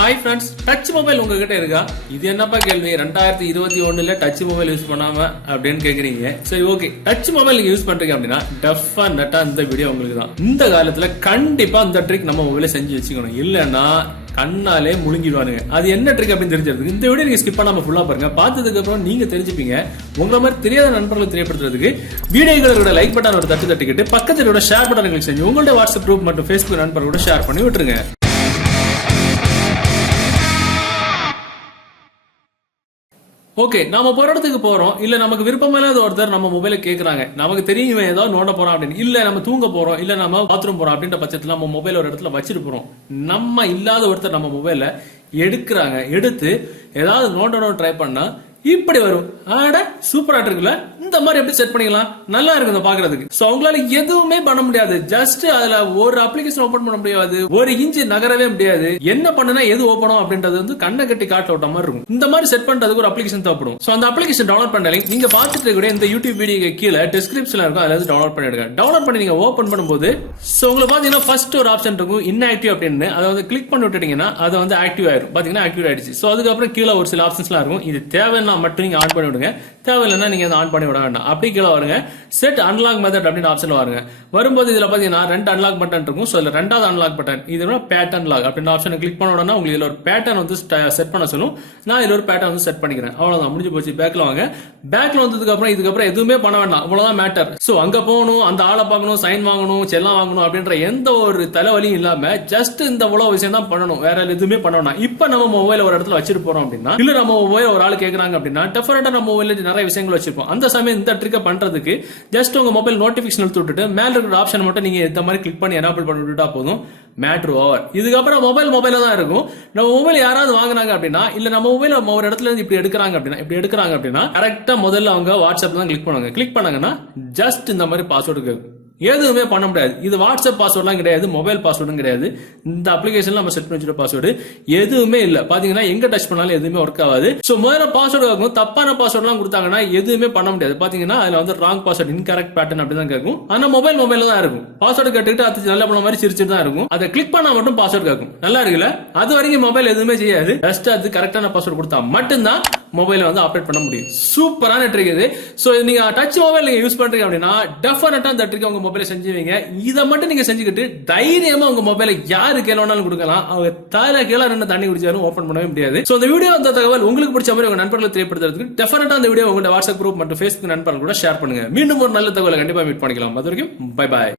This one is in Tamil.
ஹாய் ஃப்ரெண்ட்ஸ், டச் மொபைல் உங்ககிட்ட இருக்கா? இது என்னப்பா கேள்வி, 2021 டச் மொபைல் யூஸ் பண்ணாம அப்படின்னு கேக்குறீங்க. சரி, ஓகே, டச் மொபைல் நீங்க யூஸ் பண்றீங்க அப்படின்னா டெஃபினட்டா இந்த வீடியோ உங்களுக்கு தான். இந்த காலத்துல கண்டிப்பா இந்த ட்ரிக் நம்ம மொபைல செஞ்சு வச்சுக்கணும், இல்லன்னா கண்ணாலே முழுங்கிடுவானுங்க. அது என்ன ட்ரிக் அப்படின்னு தெரிஞ்சிருக்கு இந்த வீடியோ நீங்க ஸ்கிப் பண்ணாம ஃபுல்லா பாருங்க. பார்த்ததுக்கு அப்புறம் நீங்க தெரிஞ்சுப்பீங்க. உங்களை மாதிரி தெரியாத நண்பர்களை தெரியப்படுத்துறதுக்கு வீடியோகளோட லைக் பட்டன் ஒரு தட்டிக்கிட்டு பக்கத்துல ஷேர் பட்டன் கிளிக் செஞ்சு உங்களோட வாட்ஸ்அப் குரூப் மற்றும் ஃபேஸ்புக் நண்பர்களோட ஷேர் பண்ணி விட்டுருங்க. ஓகே, நாம போற இடத்துக்கு போறோம், இல்ல நமக்கு விருப்பமில்லாத ஒருத்தர் நம்ம மொபைல கேக்குறாங்க. நமக்கு தெரியும் இவன் ஏதாவது நோண்ட போறான் அப்படின்னு. இல்ல நம்ம தூங்க போறோம், இல்ல நம்ம பாத்ரூம் போறோம் அப்படின்ற பட்சத்துல நம்ம மொபைல் ஒரு இடத்துல வச்சிட்டு போறோம். நம்ம இல்லாத ஒருத்தர் நம்ம மொபைல எடுக்கிறாங்க. எடுத்து ஏதாவது நோண்டணும் ட்ரை பண்ணா இப்படி வரும். ஆட சூப்பரா இருக்குல்ல, இந்த மாதிரி எப்படி செட் பண்ணிக்கலாம், நல்லா இருக்குது பாக்குறதுக்கு. சோ அவங்களால எதுவுமே பண்ண முடியாது. ஜஸ்ட் அதுல ஒரு அப்ளிகேஷன் ஓபன் பண்ண முடியாது, ஒரு இன்ச் நகரவே முடியாது. என்ன பண்ணுனா எது ஓபனும் அப்படின்றது வந்து கண்ணை கட்டி காட்ட விட்ட மாதிரி இருக்கும். இந்த மாதிரி செட் பண்றதுக்கு ஒரு அப்ளிகேஷன் தேவைப்படும். சோ அந்த அப்ளிகேஷன் டவுன்லோட் பண்ண லிங்க் நீங்க பாத்துட்டு கூட இந்த யூடியூப் வீடியோ கீழே டிஸ்கிரிப்ஷன்ல இருக்கும், அதுல டவுன்லோட் பண்ணிடுங்க. டவுன்லோட் பண்ணி நீங்க ஓபன் பண்ணும்போது சோ உங்களுக்கு பாத்தீங்கன்னா ஃபர்ஸ்ட் ஒரு ஆப்ஷன் இருக்கும், இன்ஆக்டிவ் அப்படின்னு. அதை வந்து கிளிக் பண்ணி விட்டுட்டீங்கன்னா அது வந்து ஆக்டிவ் ஆயிரும். பாத்தீங்கன்னா ஆக்டிவ் ஆயிடுச்சு. சோ அதுக்கப்புறம் கீழே ஒரு சில ஆப்ஷன்ஸ்லாம் இருக்கும். இது தேவைன்னா மட்டும் நீங்க ஆன் பண்ணி விடுங்க, தேவையில்லைன்னா நீங்க ஆன் பண்ணி விட வேண்டாம். அப்படி கீழே வருங்க, செட் அன்லாக் மெத்தட் அப்படின்னு ஆப்ஷன் வருங்க. வரும்போது இதுல பாத்தீங்கன்னா 2 அன்லாக் பட்டன் இருக்கும். சோ இதுல 2வது அன்லாக் பட்டன் இது பேட்டர்ன் லாக் அப்படின்னு ஆப்ஷனை கிளிக் பண்ண உடனே உங்களுக்கு இதுல ஒரு பேட்டர்ன் வந்து செட் பண்ண சொல்லும். நான் இதுல ஒரு பேட்டர்ன் வந்து செட் பண்ணிக்கிறேன். அவ்வளவுதான், முடிஞ்சு போச்சு. பேக்ல வாங்க. பேக்ல வந்ததுக்கு அப்புறம் இதுக்கப்புறம் எதுவுமே பண்ண வேண்டாம், அவ்வளவுதான் மேட்டர். சோ அங்க போகணும், அந்த ஆளை பார்க்கணும், சைன் வாங்கணும், செல்லாம் வாங்கணும் அப்படின்ற எந்த ஒரு தலைவலியும் இல்லாம ஜஸ்ட் இந்த உலக விஷயம் தான் பண்ணணும், வேற எதுவுமே பண்ண வேண்டாம். இப்ப நம்ம மொபைல் ஒரு இடத்துல வச்சிட்டு போறோம் அப்படின்னா, இல்ல நம்ம மொபைல் ஒரு ஆள் கேக்குறாங்க அப்படின்னா டெஃபினட்டா நம்ம மொபைல்ல நிறைய விஷயங்கள் வச்சிருப்போம். அந்த சமயம் இந்த ட்ரிக்க பண்றதுக்கு ஜஸ்ட் உங்க மொபைல் நோட்டிபிகேஷன் எடுத்து விட்டுட்டு மேல இருக்கிற ஆப்ஷன் மட்டும் நீங்க இந்த மாதிரி கிளிக் பண்ணி எனேபிள் பண்ணி விட்டுட்டா போதும், மேட்ரு ஓவர். இதுக்கப்புறம் மொபைல தான் இருக்கும். நம்ம மொபைல் யாராவது வாங்குனாங்க அப்படின்னா, இல்ல நம்ம மொபைல் ஒரு இடத்துல இருந்து இப்படி எடுக்கிறாங்க அப்படின்னா கரெக்டா முதல்ல அவங்க வாட்ஸ்அப் தான் கிளிக் பண்ணுவாங்க. கிளிக் பண்ணாங்கன்னா ஜஸ்ட் இந்த மாதிரி பாஸ்வேர்டு கேட்கும். எதுவுமே பண்ண முடியாது. இது வாட்ஸ்அப் பாஸ்வேர்ட்லாம் கிடையாது, மொபைல் பாஸ்வேர்டும் கிடையாது. இந்த அப்ளிகேஷன்ல நம்ம செட் பண்ணி வச்சிருக்க பாஸ்வேர்டு எதுவுமே இல்ல. பாத்தீங்கன்னா எங்க டச் பண்ணாலும் எதுவுமே ஒர்க் ஆகாது. சோ முதல்ல பாஸ்வேர்டு கேட்கும். தப்பான பாஸ்வேர்ட்லாம் கொடுத்தாங்கன்னா எதுவுமே பண்ண முடியாது. பாத்தீங்கன்னா அதுல வந்து ராங் பாஸ்வேர்ட், இன்கரெக்ட் பேட்டர்ன் அப்படி தான் கேட்கும். ஆனா மொபைல் தான் இருக்கும். பாஸ்வேர்டு கேட்டுட்டு அது நல்ல பண்ண மாதிரி சிரிச்சுட்டு தான் இருக்கும். அதை கிளிக் பண்ணா மட்டும் பாஸ்வேர்டு கேட்கும். நல்லா இருக்குல்ல? அது வரைக்கும் மொபைல் எதுவுமே செய்யாது. ஜஸ்ட் அது கரெக்டான பாஸ்வேர்டு கொடுத்தா மட்டும்தான் மொபைல வந்து ஆப்ரேட் பண்ண முடியும். சூப்பரான ட்ரிக் இது. சோ நீங்க டச் மொபைல் நீங்க யூஸ் பண்றீங்க அப்படின்னா டெஃபினட்டா இந்த ட்ரிக் உங்க மொபைல செஞ்சுவீங்க. இதை மட்டும் நீங்க செஞ்சுக்கிட்டு தைரியமா உங்க மொபைல யாரு கேள்வானாலும் கொடுக்கலாம். அவங்க தலை கீழே ரெண்டு தண்ணி குடிச்சாலும் ஓபன் பண்ணவே முடியாது. சோ இந்த வீடியோ அந்த தகவல் உங்களுக்கு பிடிச்ச மாதிரி உங்க நண்பர்களை தெரியப்படுத்துறதுக்கு டெஃபினட்டா இந்த வீடியோ உங்க வாட்ஸ்அப் குரூப் மற்றும் ஃபேஸ்புக் நண்பர்கள் கூட ஷேர் பண்ணுங்க. மீண்டும் ஒரு நல்ல தகவலை கண்டிப்பா மீட் பண்ணிக்கலாம். அது வரைக்கும் பை பாய்.